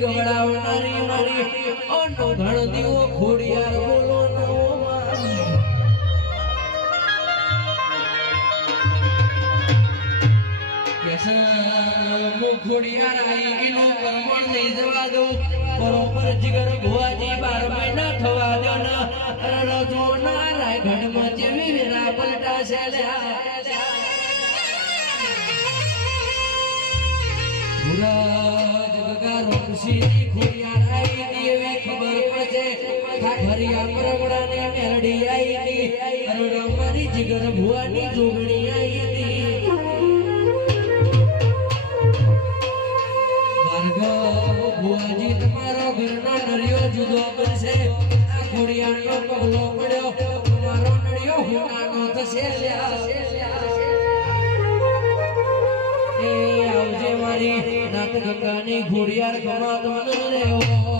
ગવડાવનારી મારી નો ઘણ દીવો ખોડિયાર બોલો ખોડિયાર આવી ગયેલો પરમણ નહીં જવા દઉં બરોબર જીગર ભુવાજી 12 મહિના થવા દો ને રજો ના રાયગઢમાં જેવી વેરા પલટા છે ખોડિયાર આવી એવી ખબર પડશે ખાખરિયા પરગડાને મેરડી આવી મારી જીગર ભુવાની જોગણી આવી ભુવાજી તમારો ઘરનો નરિયો જુદો કરશે આ ખોડિયારનો પગલો પડ્યો તમારો નરિયો હોનાનો થશે એ આવજે મારી નાથ ગંગાની ખોડિયાર ગમા તો ન રહેવો